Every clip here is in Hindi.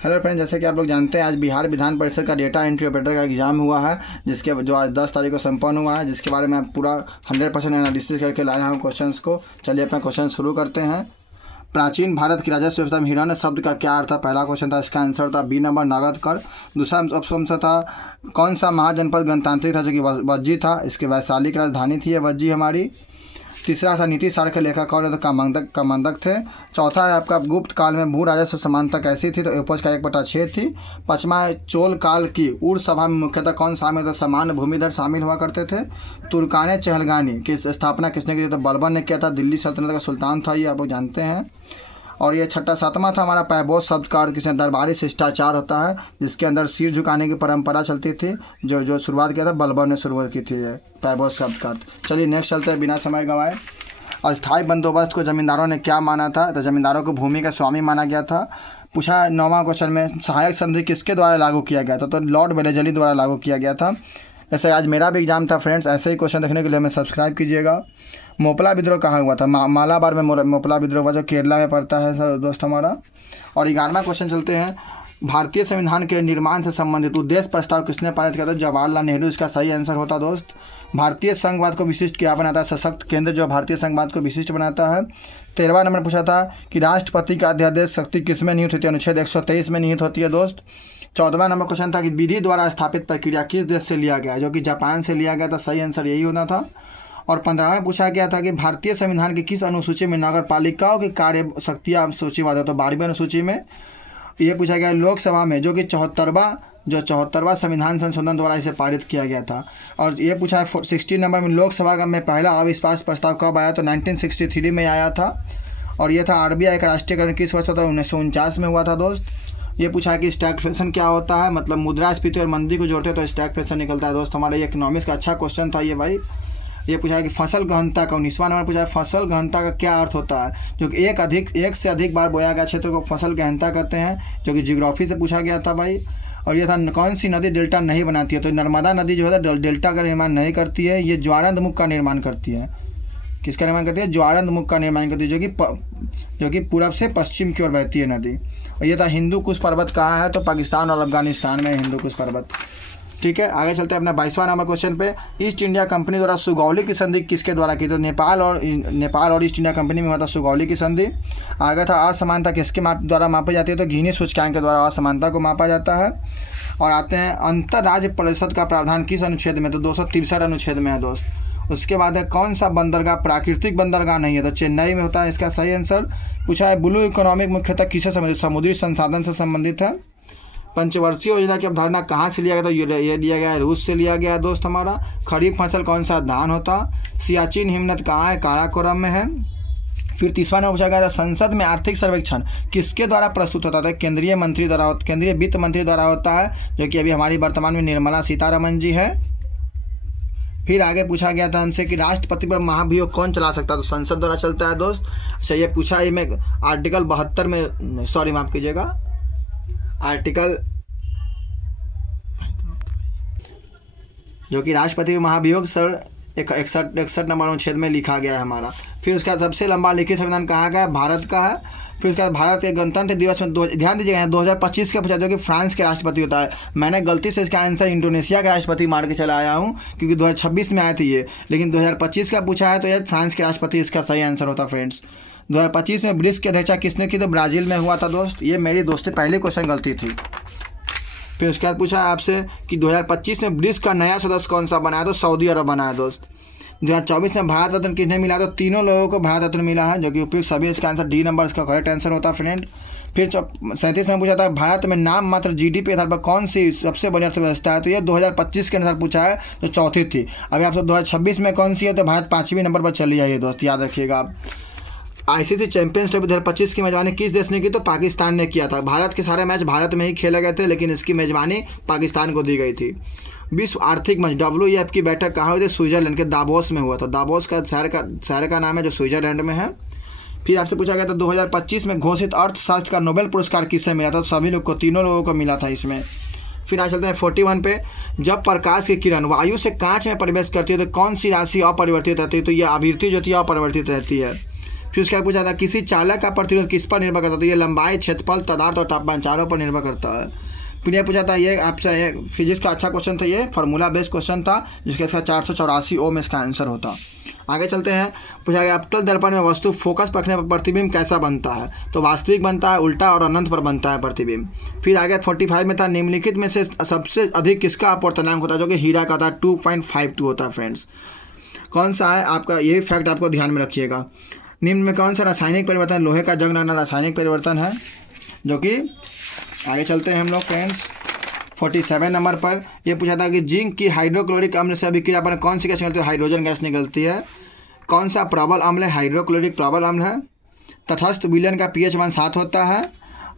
हेलो फ्रेंड्स, जैसे कि आप लोग जानते हैं आज बिहार विधान परिषद का डेटा एंट्री ऑपरेटर का एग्जाम हुआ है, जिसके जो आज 10 तारीख को संपन्न हुआ है, जिसके बारे में मैं पूरा 100% एनालिसिस करके लाया हूँ क्वेश्चंस को। चलिए अपना क्वेश्चन शुरू करते हैं। प्राचीन भारत की राजस्व व्यवस्था में हिरण्य शब्द का क्या अर्थ था? पहला क्वेश्चन था, इसका आंसर था बी नंबर नगद कर। दूसरा ऑप्शन था कौन सा महाजनपद गणतांत्रिक था, जो कि वज्जी था, इसके वैशाली की राजधानी थी वज्जी हमारी। तीसरा था नीति सार के लेखक कौन? तो कामंदक थे। चौथा है आपका गुप्त काल में भू राजस्व समानता कैसी थी? तो उपज का 1/6 थी। पाँचवा है चोल काल की उर्स सभा में मुख्यतः कौन शामिल था? समान भूमिधर शामिल हुआ करते थे। तुर्काने चहलगानी की स्थापना किसने की थी? तो बलबन ने किया था। दिल्ली सल्तनत का सुल्तान था, ये आप लोग जानते हैं। और ये सातवां था हमारा पैबोस शब्द का अर्थ किसने? दरबारी शिष्टाचार होता है, जिसके अंदर सिर झुकाने की परंपरा चलती थी, जो शुरुआत किया था बलबन ने शुरुआत की थी ये पैबोस शब्द का अर्थ। चलिए नेक्स्ट चलते हैं बिना समय गंवाए। अस्थायी बंदोबस्त को जमींदारों ने क्या माना था? तो जमींदारों को भूमि का स्वामी माना गया था। पूछा 9वां क्वेश्चन में सहायक संधि किसके द्वारा लागू किया गया था? तो लॉर्ड वेलेजली द्वारा लागू किया गया था। जैसे आज मेरा भी एग्जाम था फ्रेंड्स, ऐसे ही क्वेश्चन देखने के लिए हमें सब्सक्राइब कीजिएगा। मोपला विद्रोह कहाँ हुआ था? मालाबार में मोपला विद्रोह हुआ, जो केरला में पड़ता है दोस्त हमारा। और 11वां क्वेश्चन चलते हैं। भारतीय संविधान के निर्माण से संबंधित उद्देश्य प्रस्ताव किसने पारित किया था? जवाहरलाल नेहरू इसका सही आंसर होता दोस्त। भारतीय संघवाद को विशिष्ट क्या बनाता है? सशक्त केंद्र जो भारतीय संघवाद को विशिष्ट बनाता है। 13वां नंबर पूछा था कि राष्ट्रपति का अध्यादेश शक्ति किस में निहित होती है? अनुच्छेद 123 में निहित होती है दोस्त। 14वां नंबर क्वेश्चन था कि विधि द्वारा स्थापित प्रक्रिया किस देश से लिया गया? जो कि जापान से लिया गया था, सही आंसर यही होना था। और 15वां पूछा गया था कि भारतीय संविधान की किस अनुसूची में नगर पालिकाओं की कार्य शक्तियाँ सूचीबद्ध है? तो 12वीं अनुसूची में। ये पूछा गया लोकसभा में, जो कि 74वां संविधान संशोधन द्वारा इसे पारित किया गया था। और ये पूछा है 16 नंबर में लोकसभा का में पहला अविश्वास प्रस्ताव कब आया? तो 1963 में आया था। और ये था आरबीआई का राष्ट्रीयकरण किस वर्ष था? 1949 में हुआ था दोस्त। ये पूछा है कि स्टैग्फ्लेशन क्या होता है? मतलब मुद्रास्फीति और मंदी को जोड़ते तो स्टैग्फ्लेशन निकलता है दोस्त हमारा। ये इकोनॉमिक्स का अच्छा क्वेश्चन था ये भाई। ये पूछा है कि फसल गहनता का 19वां नंबर पूछा है फसल गहनता का क्या अर्थ होता है? जो कि एक से अधिक बार बोया गया क्षेत्र को फसल गहनता कहते हैं, जो कि जियोग्राफी से पूछा गया था भाई। और ये था कौन सी नदी डेल्टा नहीं बनाती है? तो नर्मदा नदी जो है डेल्टा का निर्माण नहीं करती है, ये ज्वारंधमुख का निर्माण करती है। किसका निर्माण करती है? ज्वारंधमुख का निर्माण करती है, जो कि पूरब से पश्चिम की ओर बहती है नदी। और ये था हिंदू कुश पर्वत कहाँ है? तो पाकिस्तान और अफगानिस्तान में हिंदू कुश पर्वत। ठीक है, आगे चलते हैं अपना 22वां नंबर क्वेश्चन पे। ईस्ट इंडिया कंपनी द्वारा सुगौली की संधि किसके द्वारा की? तो नेपाल और ईस्ट इंडिया कंपनी में हुआ था सुगौली की संधि। आगे था असमानता किसके द्वारा मापी जाती है? तो गिनी सूचकांक के द्वारा असमानता को मापा जाता है। और आते हैं अंतर राज्य परिषद का प्रावधान किस अनुच्छेद में? तो 263 अनुच्छेद में है दोस्त। उसके बाद है कौन सा बंदरगाह प्राकृतिक बंदरगाह नहीं है? तो चेन्नई में होता है, इसका सही आंसर। पूछा है ब्लू इकोनॉमिक मुख्यतः किससे संबंधित? समुद्री संसाधन से संबंधित है। पंचवर्षीय योजना की अवधारणा कहाँ से लिया गया? तो ये लिया गया है रूस से लिया गया है दोस्त हमारा। खरीफ फसल कौन सा? धान होता। सियाचिन हिमनद कहाँ है? काराकोरम में है। फिर 30वां नंबर पूछा गया था संसद में आर्थिक सर्वेक्षण किसके द्वारा प्रस्तुत होता था? केंद्रीय वित्त मंत्री द्वारा होता है, जो कि अभी हमारी वर्तमान में निर्मला सीतारमण जी है। फिर आगे पूछा गया था हमसे कि राष्ट्रपति पर महाभियोग कौन चला सकता है? तो संसद द्वारा चलता है दोस्त। अच्छा, ये पूछा है मैं आर्टिकल 72 में, सॉरी माफ कीजिएगा, आर्टिकल जो कि राष्ट्रपति महाभियोग सर 61 नंबर अनुच्छेद में लिखा गया है हमारा। फिर उसका सबसे लंबा लिखित संविधान कहाँ का है? भारत का है। फिर उसके बाद भारत के गणतंत्र दिवस में ध्यान दीजिएगा 2025 का पूछा, जो कि फ्रांस के राष्ट्रपति होता है। मैंने गलती से इसका आंसर इंडोनेशिया के राष्ट्रपति मार के चला आया हूँ, क्योंकि 2026 में आए थे ये, लेकिन 2025 का पूछा है तो यार फ्रांस के राष्ट्रपति इसका सही आंसर होता फ्रेंड्स। 2025 में ब्रिक्स की अध्यक्षता किसने की? तो ब्राज़ील में हुआ था दोस्त। ये मेरी दोस्ती पहले क्वेश्चन गलती थी। फिर उसके बाद पूछा आपसे कि 2025 में ब्रिक्स का नया सदस्य कौन सा बनाया? तो सऊदी अरब बनाया दोस्त। 2024 में भारत रत्न किसने मिला? तो तीनों लोगों को भारत रत्न मिला है, जो कि उपयुक्त सभी। इसका आंसर डी नंबर इसका करेक्ट आंसर होता है फ्रेंड। फिर 37 में पूछा था भारत में नाम मात्र जीडीपी आधार पर कौन सी सबसे बड़ी अर्थव्यवस्था है? तो ये 2025 के अनुसार पूछा है, तो चौथी थी। अभी आपसे 2026 में कौन सी है? तो भारत 5वें नंबर पर चली है ये दोस्त, याद रखिएगा आप। आईसीसी चैंपियंस ट्रॉफी 2025 की मेजबानी किस देश ने की? तो पाकिस्तान ने किया था। भारत के सारे मैच भारत में ही खेले गए थे, लेकिन इसकी मेजबानी पाकिस्तान को दी गई थी। विश्व आर्थिक मंच WEF की बैठक कहाँ हुई थी? स्विट्जरलैंड के दावोस में हुआ था। दावोस का शहर का नाम है, जो स्विट्जरलैंड में है। फिर आपसे पूछा गया था 2025 में घोषित अर्थशास्त्र का नोबेल पुरस्कार किससे मिला था? तो सभी लोग को, तीनों लोगों को मिला था इसमें। फिर आज चलते हैं 41 पे। जब प्रकाश की किरण वायु से कांच में प्रवेश करती है तो कौन सी राशि अपरिवर्तित रहती है? तो यह आवृत्ति जो होती है अपरिवर्तित रहती है। फिर उसके बाद पूछा था किसी चालक का प्रतिरोध किस पर निर्भर करता है, तो ये लंबाई, क्षेत्रफल, पदार्थ और तापमान चारों पर निर्भर करता है। फिर ये पूछा था, ये आपसे ये फिजिक्स का अच्छा क्वेश्चन था, ये फार्मूला बेस्ड क्वेश्चन था, जिसका इसका 484 ओम इसका आंसर होता। आगे चलते हैं। पूछा गया अवतल दर्पण में वस्तु फोकस पर रखने पर प्रतिबिंब कैसा बनता है, तो वास्तविक बनता है, उल्टा और अनंत पर बनता है प्रतिबिंब। फिर आगे 45 में था, निम्नलिखित में से सबसे अधिक किसका अपवर्तनांक होता है, जो कि हीरा का था 2.52 होता है फ्रेंड्स। कौन सा है आपका, ये फैक्ट आपको ध्यान में रखिएगा। निम्न में कौन सा रासायनिक परिवर्तन, लोहे का जंग लगना रासायनिक परिवर्तन है, जो कि आगे चलते हैं हम लोग फ्रेंड्स 47 नंबर पर। यह पूछा था कि जिंक की हाइड्रोक्लोरिक अम्ल से अभिक्रिया पर कौन सी गैस निकलती है, हाइड्रोजन गैस निकलती है। कौन सा प्रबल अम्ल है, हाइड्रोक्लोरिक प्रबल अम्ल है। तटस्थ विलयन का pH मान 7 होता है।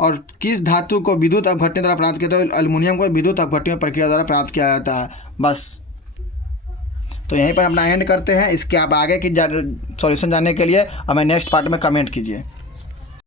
और किस धातु को विद्युत अपघटन द्वारा प्राप्त किया जाता है, तो एल्युमिनियम को विद्युत अपघटन प्रक्रिया द्वारा प्राप्त किया जाता है। बस तो यहीं पर अपना एंड करते हैं। इसके आप आगे की सॉल्यूशन जानने के लिए हमें नेक्स्ट पार्ट में कमेंट कीजिए।